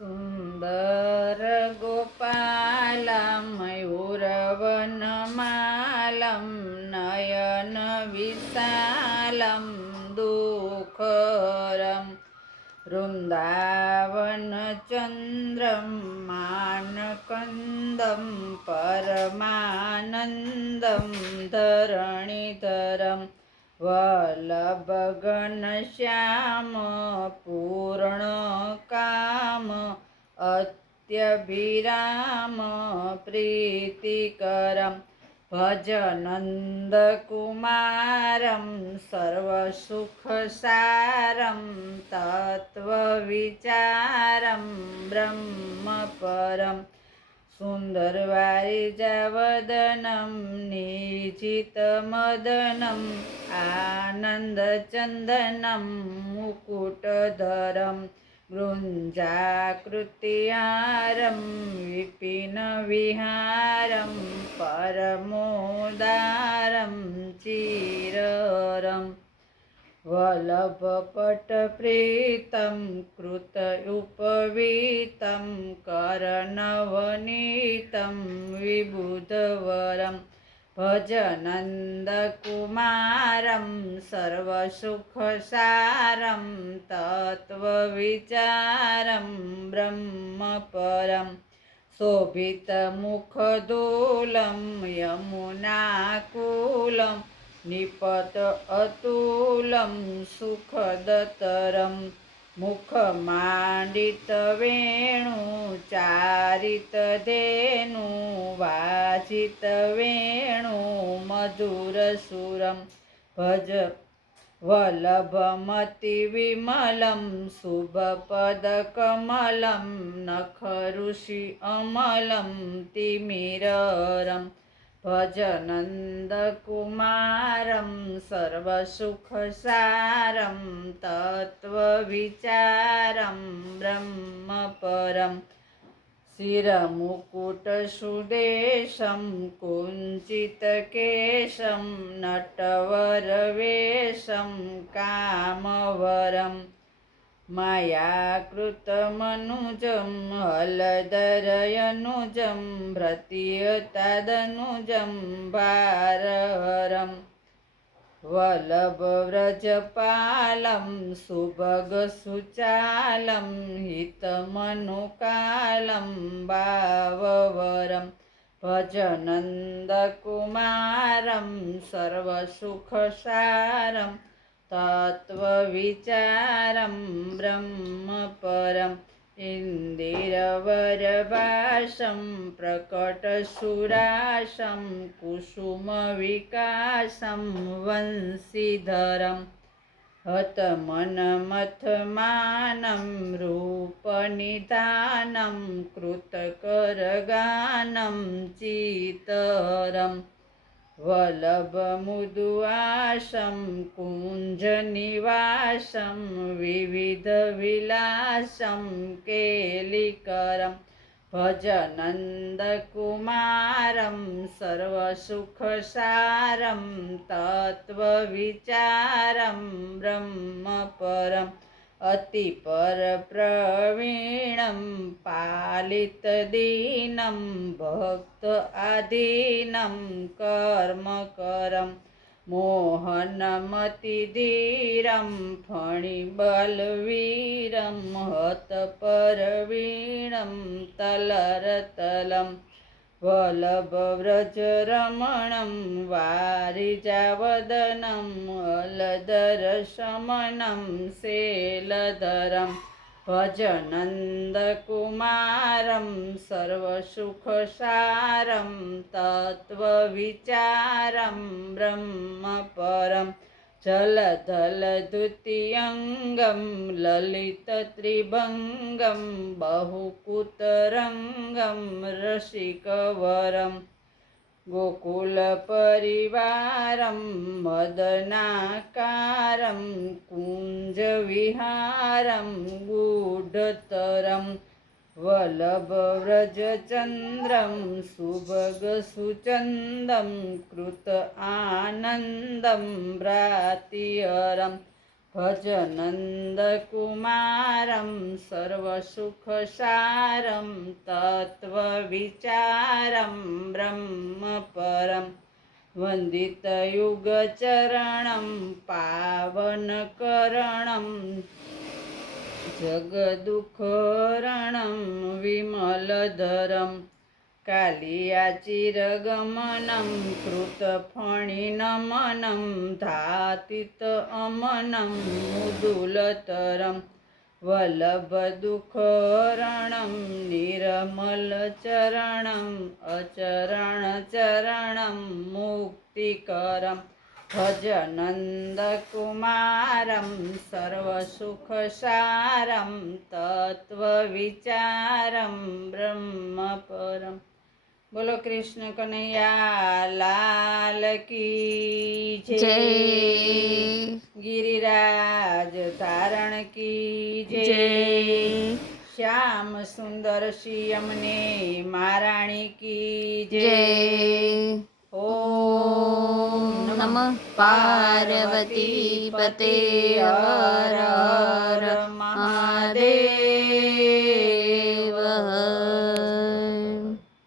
सुन्दर गोपालं मयूरवनमालं नयनविशालं दुःखरं वृन्दावनचन्द्रं मानकन्दं परमानन्दं धरणिधरं वल्लभघनश्याम पूर्णकाम अत्यभिराम प्रीतिकरं भज नन्दकुमारं सर्वसुखसारं तत्त्वविचारं ब्रह्मपरं सुन्दरवारिजावदनं निजितमदनम् आनन्दचन्दनं मुकुटधरं गृञ्जाकृतिहारं विपिनविहारं परमोदारं चिररं वल्लभपटप्रीतं कृतयुपवीतं करनवनीतं विबुधवरं भज नन्दकुमारं सर्वसुखसारं तत्त्वविचारं ब्रह्मपरं शोभितमुखदूलं यमुनाकूलं निपत अतुलं सुखदतरं मुखमाडितवेणुचारितधेनु वाचितवेणु मधुरसुरं भज वल्लभमतिविमलं शुभपदकमलं नखरुषि अमलं तिमिररं भज नन्दकुमारं सर्वसुखसारं तत्त्वविचारं ब्रह्मपरं शिरमुकुटसुदेशं कुञ्चितकेशं नटवरवेशं कामवरं मायाकृतमनुजं हलधरयनुजं भृतीयतादनुजं भारहरं वल्लभव्रजपालं सुभगसुचालं हितमनुकालं भाववरं भज नन्दकुमारं सर्वसुखसारं तत्त्वविचारं ब्रह्मपरम् इन्दिरवरभासं प्रकटसुरासं कुसुमविकासं वंशीधरं हतमनमथमानं रूपनिधानं कृतकरगानं चितरं वल्लभमुदुवासं कुञ्जनिवासं विविधविलासं केलिकरं भज नन्दकुमारं सर्वसुखसारं तत्त्वविचारं ब्रह्मपरम् अतिपरप्रवीणं पालितदीनं भक्त आधीनं कर्मकरं मोहनमतिधीरं फणिबलवीरं हतपरवीणं तलरतलं वल्लभव्रजरमणं वारिजावदनं अलधरशमनं शैलधरं भज नन्दकुमारं सर्वसुखसारं तत्त्वविचारं ब्रह्मपरं जलधलद्युतियङ्गं ललितत्रिभङ्गं बहुकुतरङ्गं रसिकवरं गोकुलपरिवारं मदनाकारं कुञ्जविहारं गूढतरं वल्लभव्रजचन्द्रं सुभगसुचन्दं कृत आनन्दं भ्रातिहरं ભજ નંદકુમારમ સર્વસુખસારમ તત્વવિચારમ બ્રહ્મપરમ વંદિતયુગચરણમ પાવનકરણમ જગદુઃખરણમ વિમલધરમ કાલિયાચિરગમનમ કૃતફણિનમનમ ધાતિત અમનમ મુદુલતરમ વલ્લભદુઃખરણમ નિરમલચરણમ અચરણચરણમ મુક્તિકરમ ભજ નંદકુમારમ સર્વસુખસારમ તત્વવિચારમ બ્રહ્મપરમ. બોલો કૃષ્ણ કનૈયા લાલ કી જય. જય ગિરિરાજ ધારણ કી જય. જય શ્યામ સુંદર શિયમને મહારાણી કી જય. જય. ઓમ નમઃ પાર્વતી પતે હર હર મહાદેવ.